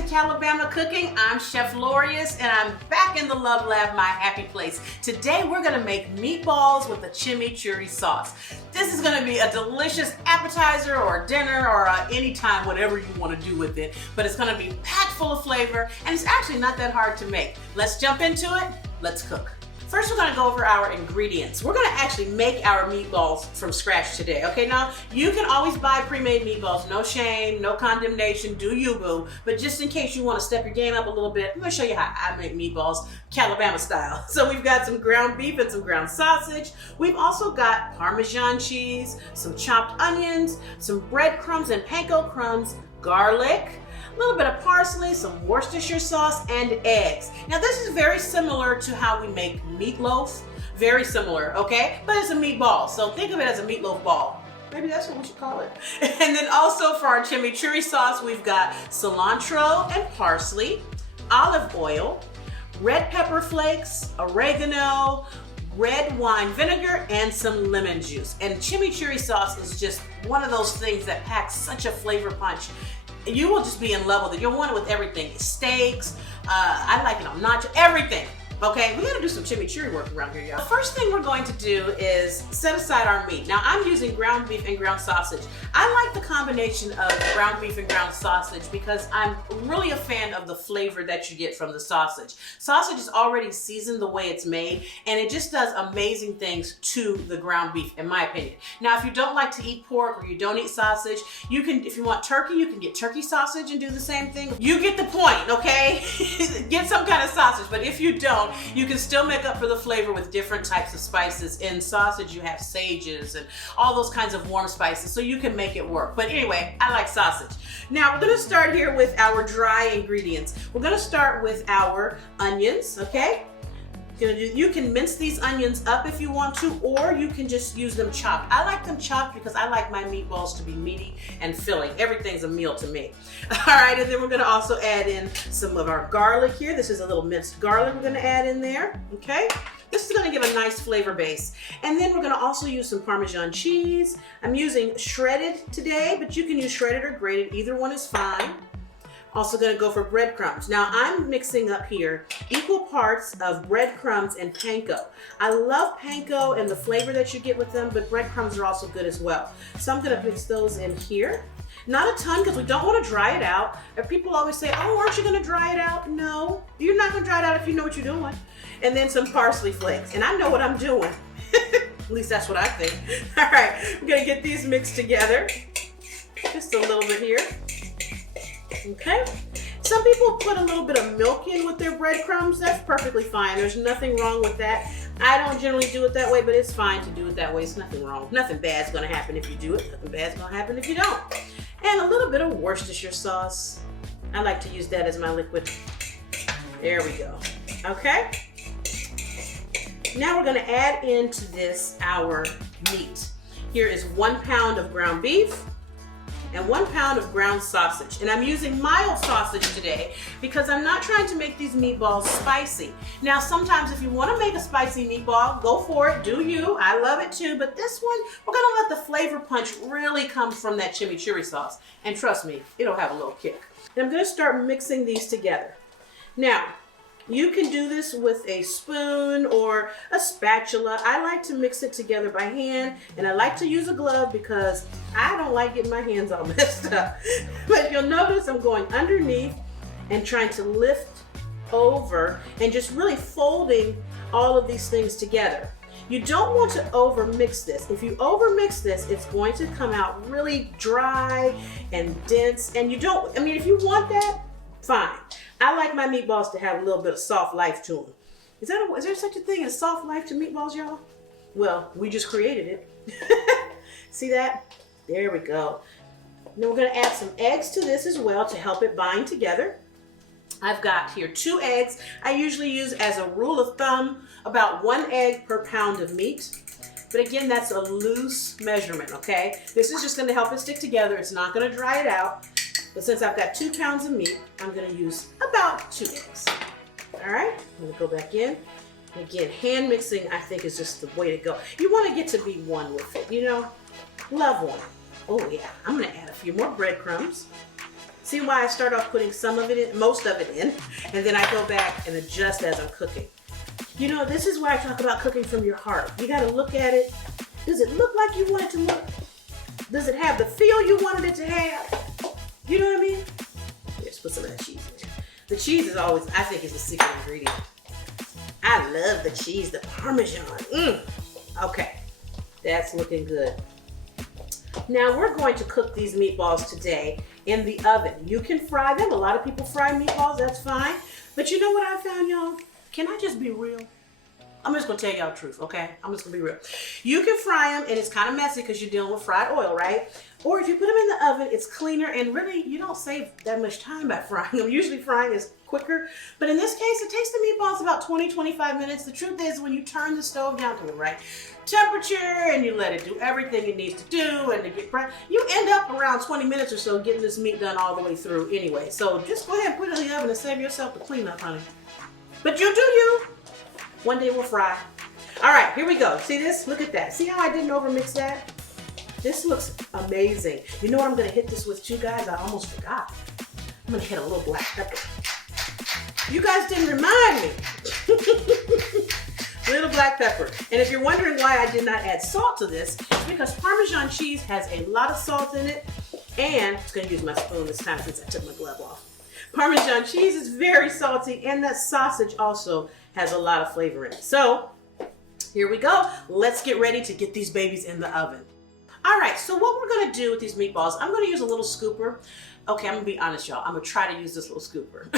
to Calibama Cooking. I'm Chef Lorious and I'm back in the Love Lab, my happy place. Today we're gonna make meatballs with the chimichurri sauce. This is gonna be a delicious appetizer or dinner or anytime, whatever you wanna do with it. But it's gonna be packed full of flavor and it's actually not that hard to make. Let's jump into it, let's cook. First, we're gonna go over our ingredients. We're gonna actually make our meatballs from scratch today, okay? Now, you can always buy pre-made meatballs, no shame, no condemnation, do you boo. But just in case you wanna step your game up a little bit, I'm gonna show you how I make meatballs, Calibama style. So we've got some ground beef and some ground sausage. We've also got Parmesan cheese, some chopped onions, some breadcrumbs and panko crumbs, garlic, a little bit of parsley, some Worcestershire sauce, and eggs. Now this is very similar to how we make meatloaf. Very similar, okay? But it's a meatball, so think of it as a meatloaf ball. Maybe that's what we should call it. And then also for our chimichurri sauce, we've got cilantro and parsley, olive oil, red pepper flakes, oregano, red wine vinegar, and some lemon juice. And chimichurri sauce is just one of those things that packs such a flavor punch. You will just be in love with it. You'll want it with everything. Steaks, I like it on nacho, everything. Okay, we gotta do some chimichurri work around here, y'all. The first thing we're going to do is set aside our meat. Now, I'm using ground beef and ground sausage. I like the combination of ground beef and ground sausage because I'm really a fan of the flavor that you get from the sausage. Sausage is already seasoned the way it's made, and it just does amazing things to the ground beef, in my opinion. Now, if you don't like to eat pork or you don't eat sausage, you can, if you want turkey, you can get turkey sausage and do the same thing. You get the point, okay? Get some kind of sausage, but if you don't, you can still make up for the flavor with different types of spices. In sausage, you have sages and all those kinds of warm spices, so you can make it work. But anyway, I like sausage. Now, we're gonna start here with our dry ingredients. We're gonna start with our onions, okay? You can mince these onions up if you want to, or you can just use them chopped. I like them chopped because I like my meatballs to be meaty and filling. Everything's a meal to me. All right, and then we're gonna also add in some of our garlic here. This is a little minced garlic we're gonna add in there, okay? This is gonna give a nice flavor base. And then we're gonna also use some Parmesan cheese. I'm using shredded today, but you can use shredded or grated. Either one is fine. Also gonna go for breadcrumbs. Now I'm mixing up here equal parts of breadcrumbs and panko. I love panko and the flavor that you get with them, but breadcrumbs are also good as well. So I'm gonna mix those in here. Not a ton because we don't wanna dry it out. And people always say, oh, aren't you gonna dry it out? No, you're not gonna dry it out if you know what you're doing. And then some parsley flakes. And I know what I'm doing. At least that's what I think. All right, we're gonna get these mixed together. Just a little bit here. Okay, some people put a little bit of milk in with their breadcrumbs. That's perfectly fine. There's nothing wrong with that. I don't generally do it that way, but it's fine to do it that way. It's nothing wrong. Nothing bad's gonna happen if you do it. Nothing bad's gonna happen if you don't. And a little bit of Worcestershire sauce. I like to use that as my liquid. There we go. Okay. Now we're gonna add into this our meat. Here is 1 pound of ground beef and 1 pound of ground sausage. And I'm using mild sausage today because I'm not trying to make these meatballs spicy. Now, sometimes if you wanna make a spicy meatball, go for it, do you. I love it too, but this one, we're gonna let the flavor punch really come from that chimichurri sauce. And trust me, it'll have a little kick. And I'm gonna start mixing these together. Now, you can do this with a spoon or a spatula. I like to mix it together by hand, and I like to use a glove because I don't like getting my hands all messed up. But you'll notice I'm going underneath and trying to lift over and just really folding all of these things together. You don't want to over mix this. If you over mix this, it's going to come out really dry and dense, and you don't, I mean, if you want that, fine. I like my meatballs to have a little bit of soft life to them. Is there such a thing as soft life to meatballs, y'all? Well, we just created it. See that? There we go. Now we're gonna add some eggs to this as well to help it bind together. I've got here 2 eggs. I usually use, as a rule of thumb, about 1 egg per pound of meat. But again, that's a loose measurement, okay? This is just gonna help it stick together. It's not gonna dry it out. But since I've got 2 pounds of meat, I'm gonna use about 2 eggs. All right, I'm gonna go back in. Again, hand mixing, I think, is just the way to go. You wanna get to be one with it, you know? Love one. Oh yeah, I'm gonna add a few more breadcrumbs. See why I start off putting some of it in, most of it in, and then I go back and adjust as I'm cooking. You know, this is why I talk about cooking from your heart. You gotta look at it. Does it look like you want it to look? Does it have the feel you wanted it to have? You know what I mean? Let's put some of that cheese in there. The cheese is always, I think, is the secret ingredient. I love the cheese, the Parmesan. Okay, that's looking good. Now we're going to cook these meatballs today in the oven. You can fry them. A lot of people fry meatballs, that's fine. But you know what I found, y'all? Can I just be real? I'm just gonna tell y'all the truth, okay? I'm just gonna be real. You can fry them, and it's kind of messy because you're dealing with fried oil, right? Or if you put them in the oven, it's cleaner, and really, you don't save that much time by frying them. Usually frying is quicker, but in this case, it takes the meatballs about 20-25 minutes. The truth is, when you turn the stove down to the right temperature, and you let it do everything it needs to do, and to get brown, you end up around 20 minutes or so getting this meat done all the way through anyway. So just go ahead and put it in the oven and save yourself the cleanup, honey. But you do you. One day we'll fry. All right, here we go. See this? Look at that. See how I didn't overmix that? This looks amazing. You know what I'm gonna hit this with too, guys? I almost forgot. I'm gonna hit a little black pepper. You guys didn't remind me. Little black pepper. And if you're wondering why I did not add salt to this, it's because Parmesan cheese has a lot of salt in it. And I'm just gonna use my spoon this time since I took my glove off. Parmesan cheese is very salty, and that sausage also has a lot of flavor in it. So here we go. Let's get ready to get these babies in the oven. All right, so what we're gonna do with these meatballs, I'm gonna use a little scooper. Okay, I'm gonna be honest, y'all. I'm gonna try to use this little scooper.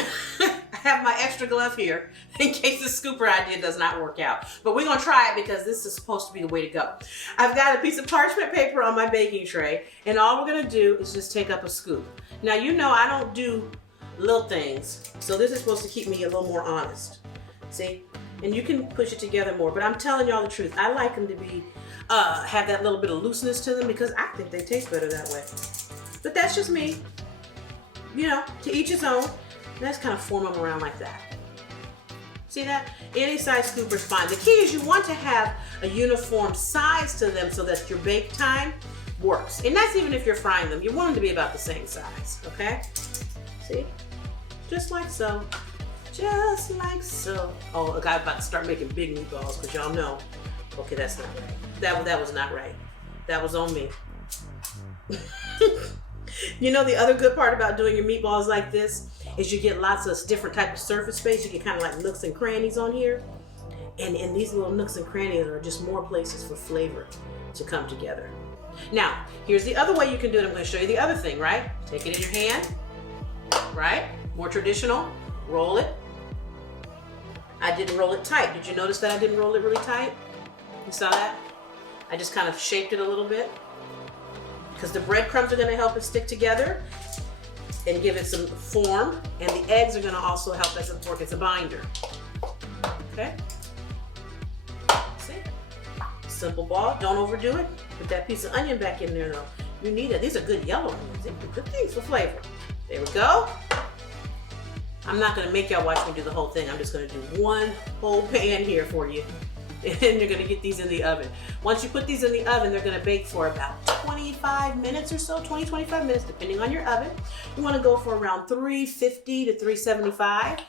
I have my extra glove here in case the scooper idea does not work out. But we're gonna try it because this is supposed to be the way to go. I've got a piece of parchment paper on my baking tray, and all we're gonna do is just take up a scoop. Now, you know I don't do little things, so this is supposed to keep me a little more honest. See? And you can push it together more, but I'm telling y'all the truth. I like them to be, have that little bit of looseness to them because I think they taste better that way. But that's just me. You know, to each his own. Let's kind of form them around like that. See that? Any size scooper is fine. The key is you want to have a uniform size to them so that your bake time works. And that's even if you're frying them. You want them to be about the same size, okay? See? Just like so. Just like so. Oh, I'm about to start making big meatballs because y'all know. Okay, that's not right. That was not right. That was on me. You know the other good part about doing your meatballs like this is you get lots of different types of surface space. You get kind of like nooks and crannies on here. And in these little nooks and crannies are just more places for flavor to come together. Now, here's the other way you can do it. I'm going to show you the other thing, right? Take it in your hand, right? More traditional. Roll it. I didn't roll it tight. Did you notice that I didn't roll it really tight? You saw that? I just kind of shaped it a little bit because the breadcrumbs are going to help it stick together and give it some form, and the eggs are going to also help as it work as a binder. Okay? See? Simple ball. Don't overdo it. Put that piece of onion back in there though. You need it. These are good yellow onions. They're good things for flavor. There we go. I'm not going to make y'all watch me do the whole thing. I'm just going to do one whole pan here for you. And you're going to get these in the oven. Once you put these in the oven, they're going to bake for about 25 minutes or so, 20-25 minutes, depending on your oven. You want to go for around 350 to 375.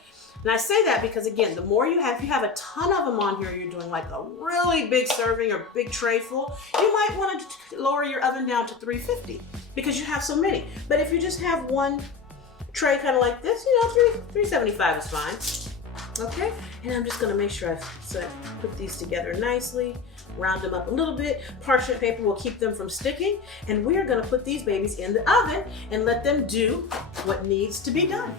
And I say that because, again, the more you have, if you have a ton of them on here, you're doing like a really big serving or big tray full, you might want to lower your oven down to 350 because you have so many. But if you just have one tray kind of like this, you know, 375 is fine. Okay, and I'm just gonna make sure I put these together nicely, round them up a little bit. Parchment paper will keep them from sticking, and we're gonna put these babies in the oven and let them do what needs to be done.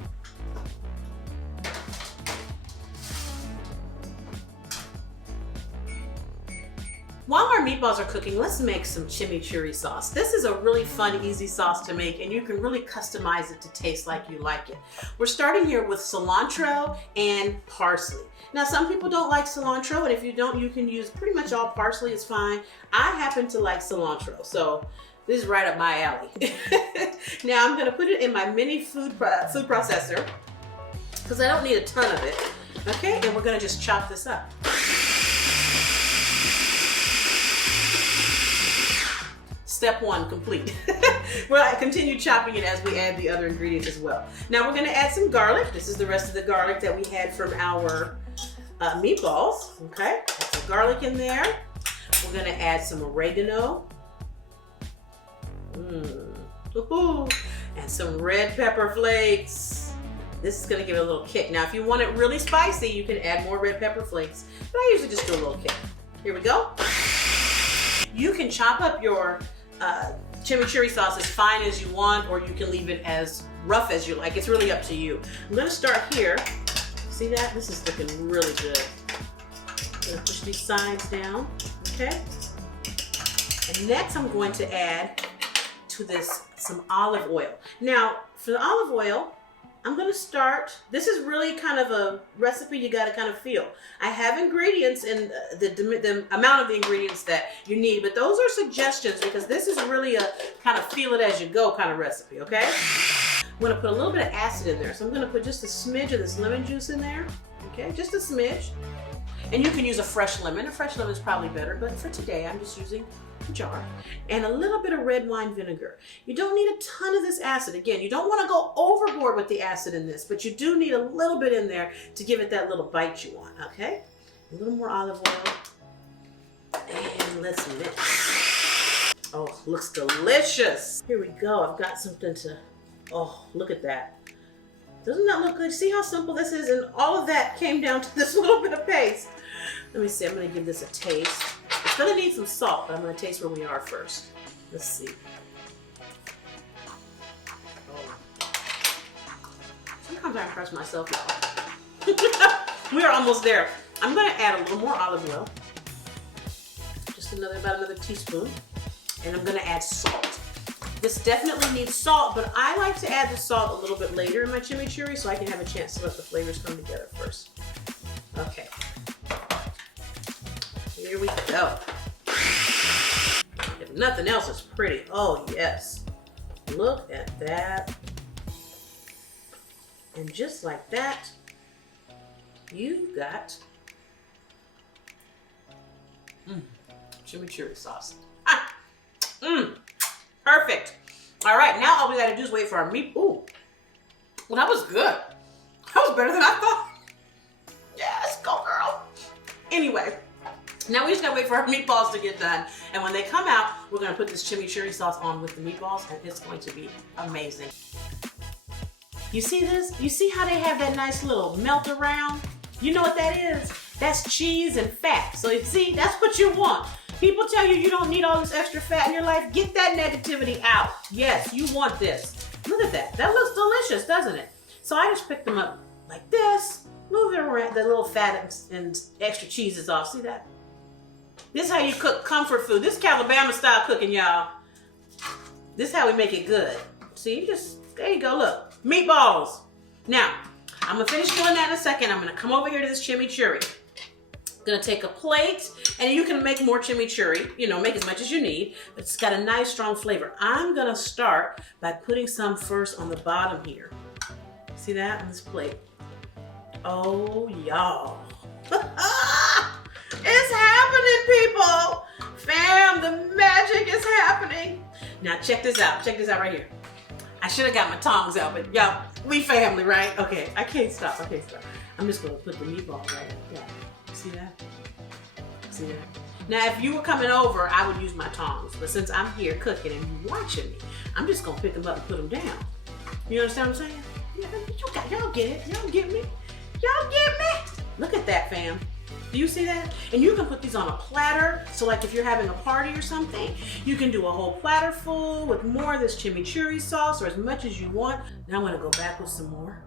While our meatballs are cooking, let's make some chimichurri sauce. This is a really fun, easy sauce to make, and you can really customize it to taste like you like it. We're starting here with cilantro and parsley. Now, some people don't like cilantro, and if you don't, you can use pretty much all parsley, it's fine. I happen to like cilantro, so this is right up my alley. Now, I'm gonna put it in my mini food processor, because I don't need a ton of it, okay? And we're gonna just chop this up. Step one complete. We'll continue chopping it as we add the other ingredients as well. Now we're gonna add some garlic. This is the rest of the garlic that we had from our meatballs. Okay, some garlic in there. We're gonna add some oregano. And some red pepper flakes. This is gonna give it a little kick. Now, if you want it really spicy, you can add more red pepper flakes, but I usually just do a little kick. Here we go. You can chop up your chimichurri sauce as fine as you want, or you can leave it as rough as you like. It's really up to you. I'm gonna start here. See that? This is looking really good. I'm gonna push these sides down, okay? And next I'm going to add to this some olive oil. Now, for the olive oil, I'm gonna start, this is really kind of a recipe you gotta kind of feel. I have ingredients in the amount of the ingredients that you need, but those are suggestions because this is really a kind of feel it as you go kind of recipe, okay? I'm gonna put a little bit of acid in there. So I'm gonna put just a smidge of this lemon juice in there, okay? Just a smidge. And you can use a fresh lemon. A fresh lemon is probably better, but for today, I'm just using a jar. And a little bit of red wine vinegar. You don't need a ton of this acid. Again, you don't want to go overboard with the acid in this, but you do need a little bit in there to give it that little bite you want, okay? A little more olive oil. And let's mix. Oh, looks delicious. Here we go. I've got something to, oh, look at that. Doesn't that look good? See how simple this is? And all of that came down to this little bit of paste. Let me see, I'm gonna give this a taste. It's gonna need some salt, but I'm gonna taste where we are first. Let's see. Oh. Sometimes I impress myself, y'all. We are almost there. I'm gonna add a little more olive oil. Just about another teaspoon. And I'm gonna add salt. This definitely needs salt, but I like to add the salt a little bit later in my chimichurri so I can have a chance to let the flavors come together first. Okay. Here we go. If nothing else, it's pretty. Oh, yes. Look at that. And just like that, you've got chimichurri sauce. Perfect. All right, now all we gotta do is wait for our meat. Ooh, well, that was good. That was better than I thought. Yes, go girl. Anyway, now we just gotta wait for our meatballs to get done. And when they come out, we're gonna put this chimichurri sauce on with the meatballs, and it's going to be amazing. You see this? You see how they have that nice little melt around? You know what that is? That's cheese and fat. So you see, that's what you want. People tell you you don't need all this extra fat in your life. Get that negativity out. Yes, you want this. Look at that. That looks delicious, doesn't it? So I just picked them up like this. Move it around, the little fat and extra cheeses off. See that? This is how you cook comfort food. This is Calibama style cooking, y'all. This is how we make it good. See, just, there you go, look. Meatballs. Now, I'm gonna finish doing that in a second. I'm gonna come over here to this chimichurri. Gonna take a plate, and you can make more chimichurri, you know, make as much as you need, but it's got a nice strong flavor. I'm gonna start by putting some first on the bottom here. See that on this plate? Oh, y'all. It's happening, people. Fam, the magic is happening. Now check this out. Check this out right here. I should have got my tongs out, but y'all, we family, right? Okay, I can't stop. I'm just gonna put the meatball right there. See that? See that? Now, if you were coming over, I would use my tongs. But since I'm here cooking and you watching me, I'm just gonna pick them up and put them down. You understand what I'm saying? Yeah, y'all get it. Y'all get me? Y'all get me? Look at that, fam. Do you see that? And you can put these on a platter. So like if you're having a party or something, you can do a whole platter full with more of this chimichurri sauce or as much as you want. Now I'm gonna go back with some more.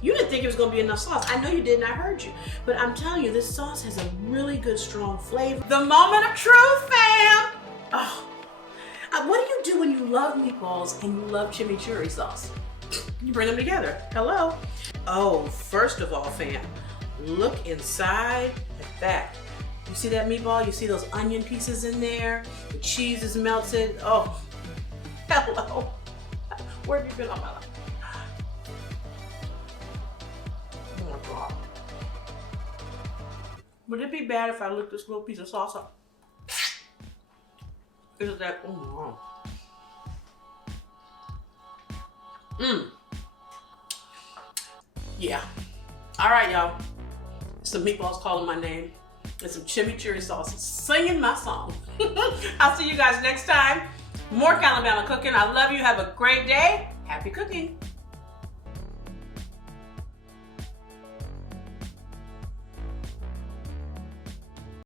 You didn't think it was gonna be enough sauce. I know you didn't, I heard you. But I'm telling you, this sauce has a really good, strong flavor. The moment of truth, fam! Oh, what do you do when you love meatballs and you love chimichurri sauce? You bring them together. Hello. Oh, first of all, fam, look inside at that. You see that meatball? You see those onion pieces in there? The cheese is melted. Oh, hello. Where have you been all my life? Oh my God. Would it be bad if I licked this little piece of sauce up? Is that, oh, wow. Yeah. All right, y'all. Some meatballs calling my name and some chimichurri sauce singing my song. I'll see you guys next time. More Calibama cooking. I love you. Have a great day. Happy cooking.